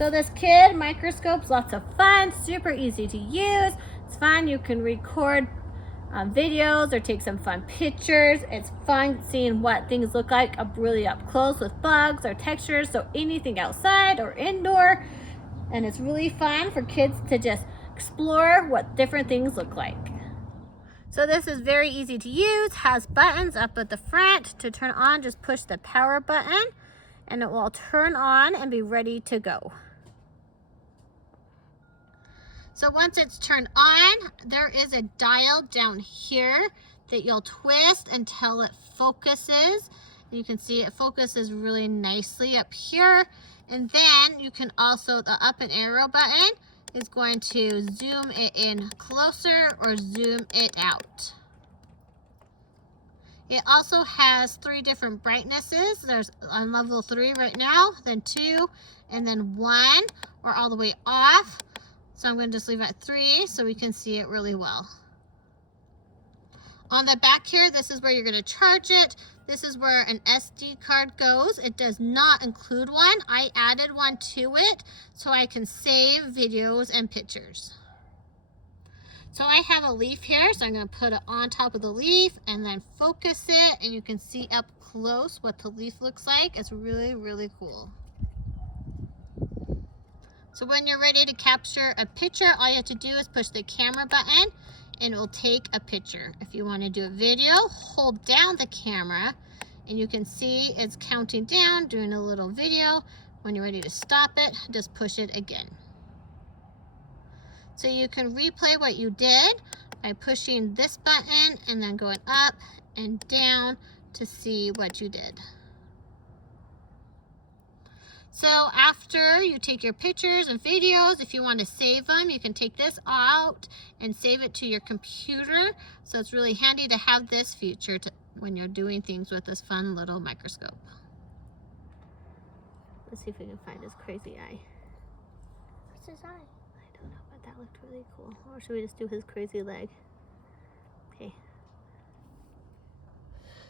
So this kid microscope's lots of fun, super easy to use. It's fun, you can record videos or take some fun pictures. It's fun seeing what things look like really up close with bugs or textures, so anything outside or indoor. And it's really fun for kids to just explore what different things look like. So this is very easy to use, has buttons up at the front. To turn on, just push the power button and it will turn on and be ready to go. So once it's turned on, there is a dial down here that you'll twist until it focuses. You can see it focuses really nicely up here. And then you can also, the up and arrow button is going to zoom it in closer or zoom it out. It also has 3 different brightnesses. There's on level 3 right now, then 2, and then 1, or all the way off. So I'm going to just leave it at 3 so we can see it really well. On the back here, this is where you're going to charge it. This is where an SD card goes. It does not include one. I added one to it so I can save videos and pictures. So I have a leaf here, so I'm going to put it on top of the leaf and then focus it, and you can see up close what the leaf looks like. It's really, really cool. So when you're ready to capture a picture, all you have to do is push the camera button and it will take a picture. If you want to do a video, hold down the camera and you can see it's counting down, doing a little video. When you're ready to stop it, just push it again. So you can replay what you did by pushing this button and then going up and down to see what you did. So after you take your pictures and videos, if you want to save them, you can take this out and save it to your computer. So it's really handy to have this feature when you're doing things with this fun little microscope. Let's see if we can find his crazy eye. What's his eye? I don't know, but that looked really cool. Or should we just do his crazy leg? Okay.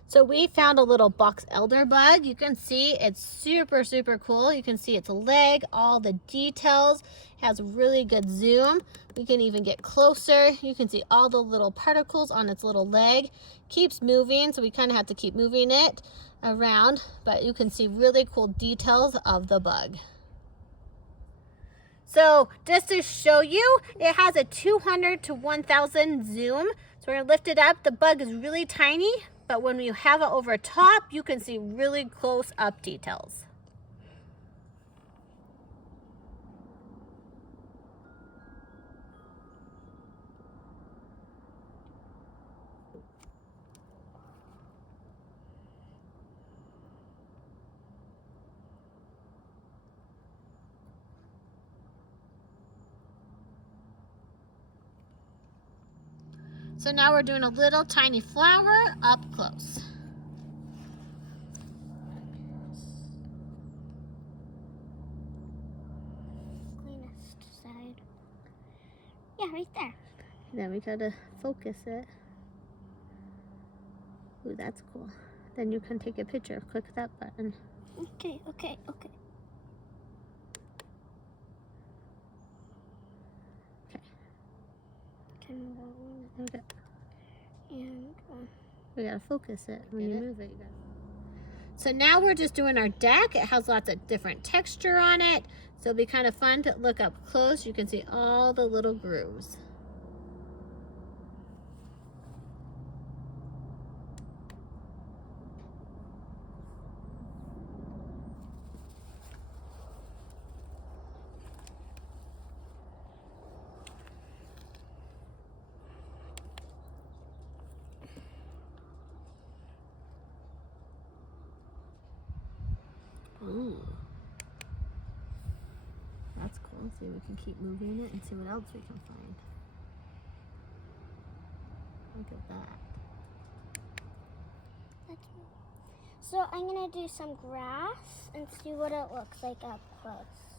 So we found a little box elder bug. You can see it's super, super cool. You can see its leg, all the details. It has really good zoom. We can even get closer. You can see all the little particles on its little leg. Keeps moving, so we kind of have to keep moving it around, but you can see really cool details of the bug. So just to show you, it has a 200 to 1000 zoom. So we're gonna lift it up. The bug is really tiny, but when you have it over top, you can see really close up details. So now we're doing a little tiny flower up close. Cleanest side. Yeah, right there. Then we gotta focus it. Ooh, that's cool. Then you can take a picture. Click that button. Okay, okay, okay. Okay. Okay. And we gotta focus it when you move it. So now we're just doing our deck. It has lots of different texture on it, so it'll be kind of fun to look up close. You can see all the little grooves. Ooh, that's cool. See, we can keep moving it and see what else we can find. Look at that. so I'm gonna do some grass and see what it looks like up close.